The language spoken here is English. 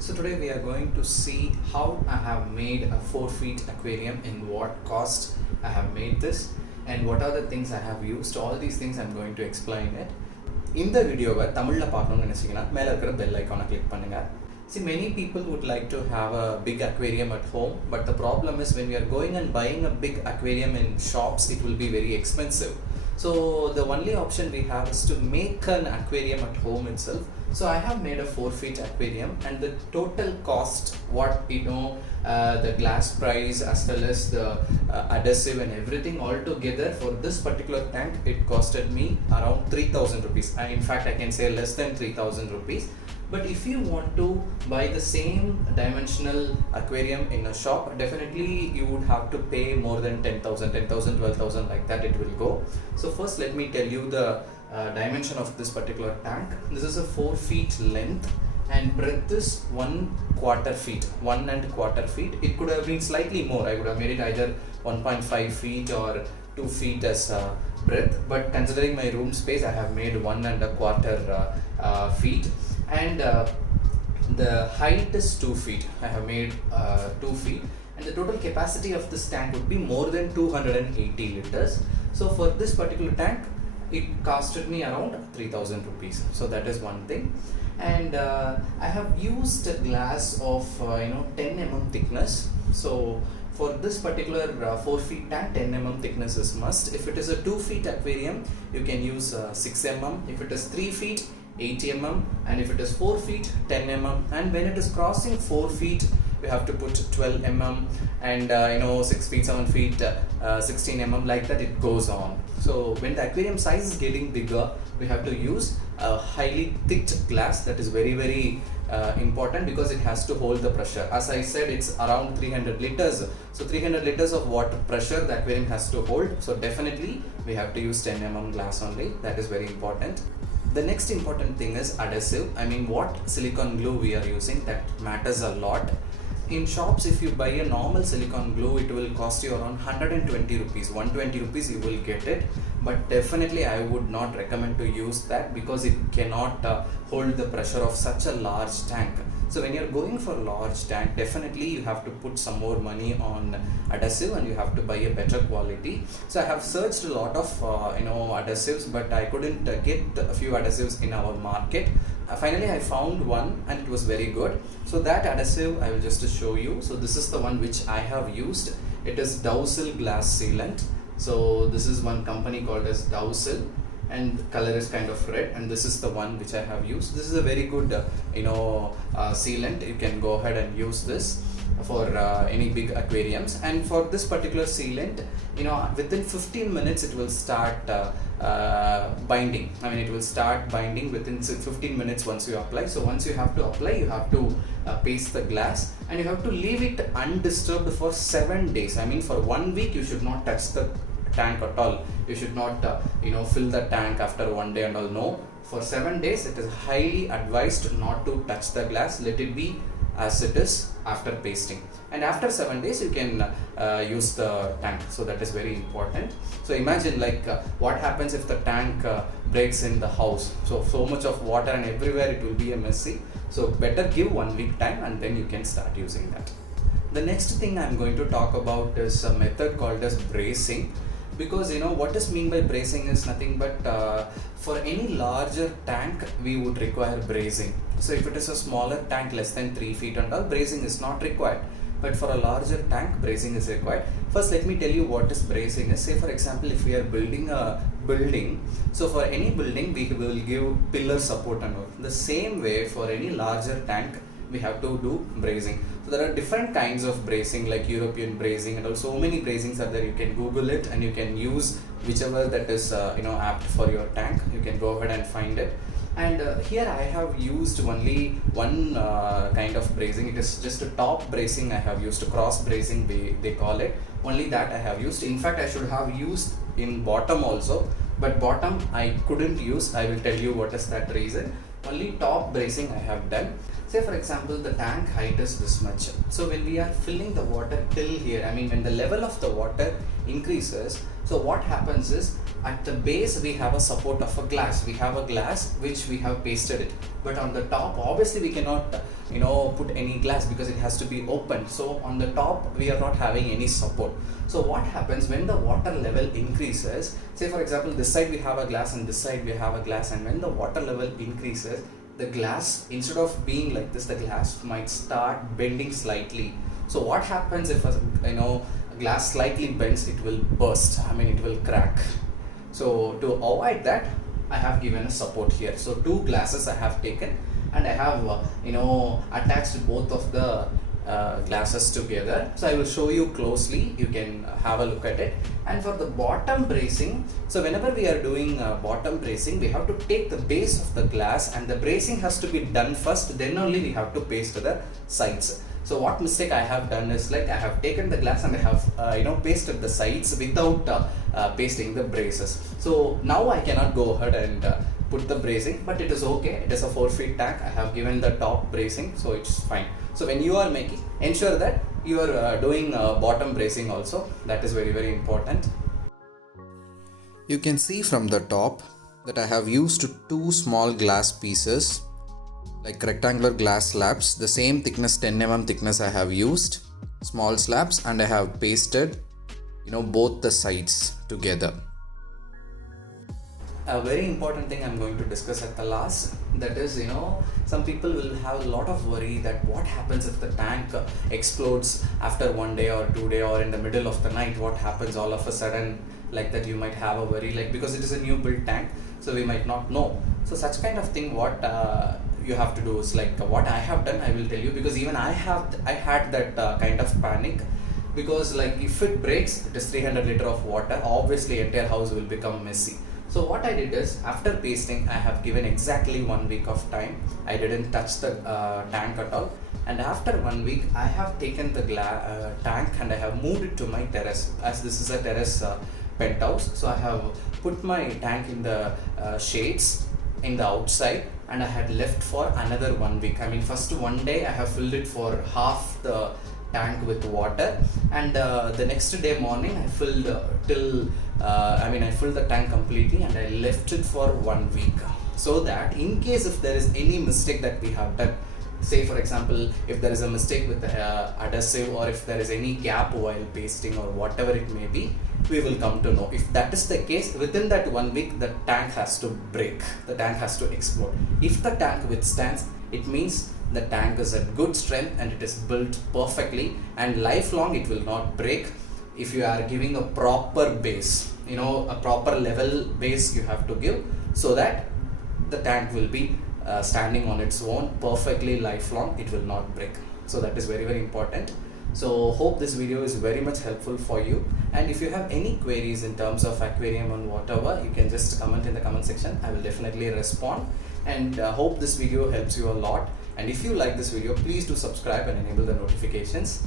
So today we are going to see how I have made a 4 feet aquarium, in what cost I have made this, and what are the things I have used. All these things I'm going to explain it. இந்த வீடியோவை தமிழில் பார்க்கணும்னு நினச்சிங்கன்னா மேலே இருக்கிற bell ஐக்கானை click பண்ணுங்கள். See, many people would like to have a big aquarium at home, but the problem is when we are going and buying a big aquarium in shops, it will be very expensive. So the only option we have is to make an aquarium at home itself. So I have made a 4 feet aquarium, and the total cost, the glass price as well as the adhesive and everything all together for this particular tank, it costed me around 3,000 rupees. In fact, I can say less than 3,000 rupees. But if you want to buy the same dimensional aquarium in a shop, definitely you would have to pay more than 10,000, 12,000 like that it will go. So first let me tell you the dimension of this particular tank. This is a 4 feet length and breadth is 1/4 feet, 1 1/4 feet. It could have been slightly more. I would have made it either 1.5 feet or 2 feet as breadth, but considering my room space, I have made 1 1/4 feet. And the height is 2 feet. I have made 2 feet, and the total capacity of this tank would be more than 280 liters. So for this particular tank, it costed me around 3,000 rupees. So that is one thing. And I have used a glass of 10 mm thickness. So for this particular 4 feet tank, 10 mm thickness is must. If it is a 2 feet aquarium, you can use 6 mm. If it is 3 feet, 8 mm, and if it is 4 feet, 10 mm, and when it is crossing 4 feet, we have to put 12 mm, and 6 feet, 7 feet, 16 mm, like that it goes on. So when the aquarium size is getting bigger, we have to use a highly thick glass. That is very important, because it has to hold the pressure. As I said, it's around 300 liters. So 300 liters of water pressure the aquarium has to hold. So definitely we have to use 10 mm glass only. That is very important. The next important thing is adhesive. I mean, what silicone glue we are using, that matters a lot. In shops, if you buy a normal silicone glue, it will cost you around 120 rupees. 120 rupees you will get it, but definitely I would not recommend to use that, because it cannot hold the pressure of such a large tank. So when you're going for a large tank, definitely you have to put some more money on adhesive, and you have to buy a better quality. So I have searched a lot of adhesives, but I couldn't get a few adhesives in our market. Finally I found one, and it was very good. So that adhesive I will just show you. So this is the one which I have used. It is Adhesive glass sealant. So this is one company called as Adhesive, and the color is kind of red, and this is the one which I have used. This is a very good sealant. You can go ahead and use this for any big aquariums. And for this particular sealant, within 15 minutes it will start binding. I mean, it will start binding within 15 minutes once you apply. So once you have to apply, you have to paste the glass, and you have to leave it undisturbed for 7 days. I mean, for 1 week you should not touch the tank at all. You should not fill the tank after 1 day and all. No, for 7 days it is highly advised not to touch the glass. Let it be as it is after pasting, and after 7 days you can use the tank. So that is very important. So imagine what happens if the tank breaks in the house. So much of water, and everywhere it will be a messy. So better give 1 week time, and then you can start using that. The next thing I'm going to talk about is a method called as bracing. Because what is mean by bracing is nothing but for any larger tank we would require bracing. So if it is a smaller tank, less than 3 feet and all, bracing is not required. But for a larger tank, bracing is required. First let me tell you what is bracing is. Say for example, if we are building a building, so for any building we will give pillar support and all. The same way for any larger tank we have to do bracing. So there are different kinds of bracing, like European bracing, and also so many bracings are there. You can Google it, and you can use whichever that is apt for your tank. You can go ahead and find it. And here I have used only one kind of bracing. It is just a top bracing I have used. Cross bracing they call it. Only that I have used. In fact, I should have used in bottom also, but bottom I couldn't use. I will tell you what is that reason. Only top bracing I have done. Say for example, the tank height is this much. So when we are filling the water till here, I mean when the level of the water increases, so what happens is at the base we have a support of a glass. We have a glass which we have pasted it, but on the top obviously we cannot put any glass because it has to be open. So on the top we are not having any support. So what happens when the water level increases, say for example this side we have a glass and this side we have a glass, and when the water level increases, the glass, instead of being like this, the glass might start bending slightly. So what happens if a glass slightly bends, it will burst, I mean it will crack. So to avoid that, I have given a support here. So two glasses I have taken, and I have attached both of the glasses together. So I will show you closely, you can have a look at it. And for the bottom bracing, so whenever we are doing bottom bracing, we have to take the base of the glass, and the bracing has to be done first, then only we have to paste to the sides. So what mistake I have done is, like, I have taken the glass and I have pasted the sides without pasting the braces. So now I cannot go ahead and put the bracing, but it is okay. It is a 4 feet tank. I have given the top bracing, so it's fine. So when you are making, ensure that you are doing bottom bracing also. That is very, very important. You can see from the top that I have used 2 small glass pieces, like rectangular glass slabs, the same thickness, 10 mm thickness I have used, small slabs, and I have pasted both the sides together. A very important thing I'm going to discuss at the last, that is, some people will have a lot of worry that what happens if the tank explodes after 1 day or 2 day or in the middle of the night. What happens all of a sudden, like that? You might have a worry, like, because it is a new built tank, so we might not know. So such kind of thing, what you have to do is, like, what I have done, I will tell you, because even I had that kind of panic, because like if it breaks, it is 300 liter of water, obviously entire house will become messy. So what I did is, after pasting, I have given exactly 1 week of time. I didn't touch the tank at all, and after 1 week I have taken the tank and I have moved it to my terrace, as this is a terrace penthouse. So I have put my tank in the shades in the outside, and I had left for another 1 week. I mean, first 1 day I have filled it for half the tank with water, and the next day morning I filled I filled the tank completely, and I left it for 1 week, so that in case if there is any mistake that we have done, say for example if there is a mistake with the adhesive, or if there is any gap while pasting or whatever it may be, we will come to know. If that is the case, within that 1 week the tank has to break, the tank has to explode. If the tank withstands, it means the tank is at good strength and it is built perfectly, and lifelong it will not break. If you are giving a proper base, a proper level base you have to give, so that the tank will be standing on its own perfectly lifelong, it will not break. So that is very, very important. So hope this video is very much helpful for you, and if you have any queries in terms of aquarium and whatever, you can just comment in the comment section. I will definitely respond, and hope this video helps you a lot. And if you like this video, please do subscribe and enable the notifications.